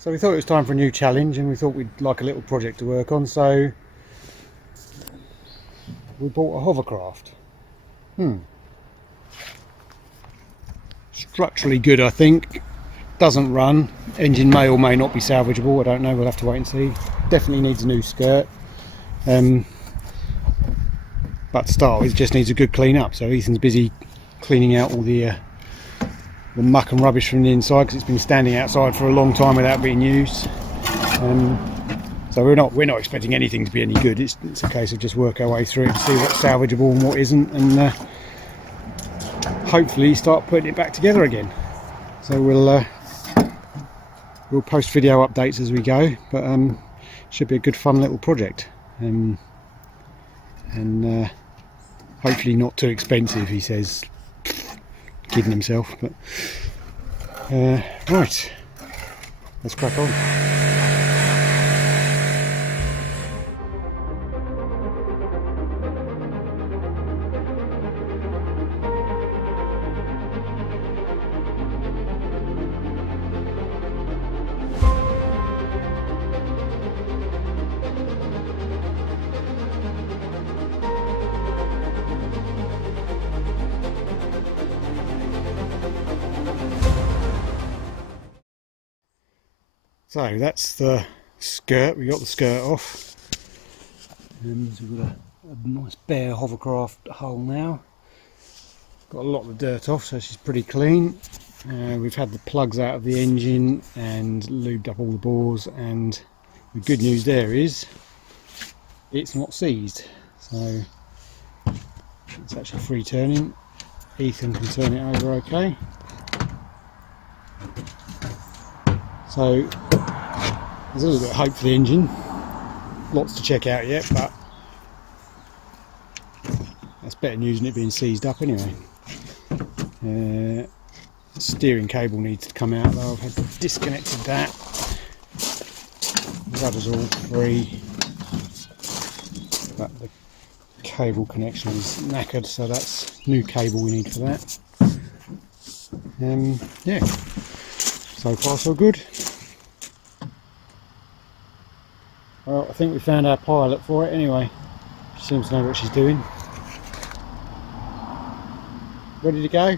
So we thought it was time for a new challenge, and we thought we'd like a little project to work on, so we bought a hovercraft. Structurally good, I think. Doesn't run. Engine may or may not be salvageable, I don't know, we'll have to wait and see. Definitely needs a new skirt. But to start with, just needs a good clean up, so Ethan's busy cleaning out all the muck and rubbish from the inside, because it's been standing outside for a long time without being used. So we're not expecting anything to be any good. It's a case of just work our way through it and see what's salvageable and what isn't, and hopefully start putting it back together again. So we'll post video updates as we go, but should be a good fun little project, and hopefully not too expensive, he says, kidding himself. But right, let's crack on. So that's the skirt. We got the skirt off, and so we've got a nice bare hovercraft hull now. Got a lot of the dirt off, so she's pretty clean. We've had the plugs out of the engine and lubed up all the bores, and the good news there is it's not seized, so it's actually free turning. Ethan can turn it over okay. So there's a little bit of hope for the engine. Lots to check out yet, but that's better news than it being seized up anyway. The steering cable needs to come out though. I've disconnected that. The rudder's all free, but the cable connection is knackered, so that's new cable we need for that. Yeah, so far so good. Well, I think we found our pilot for it anyway. She seems to know what she's doing. Ready to go?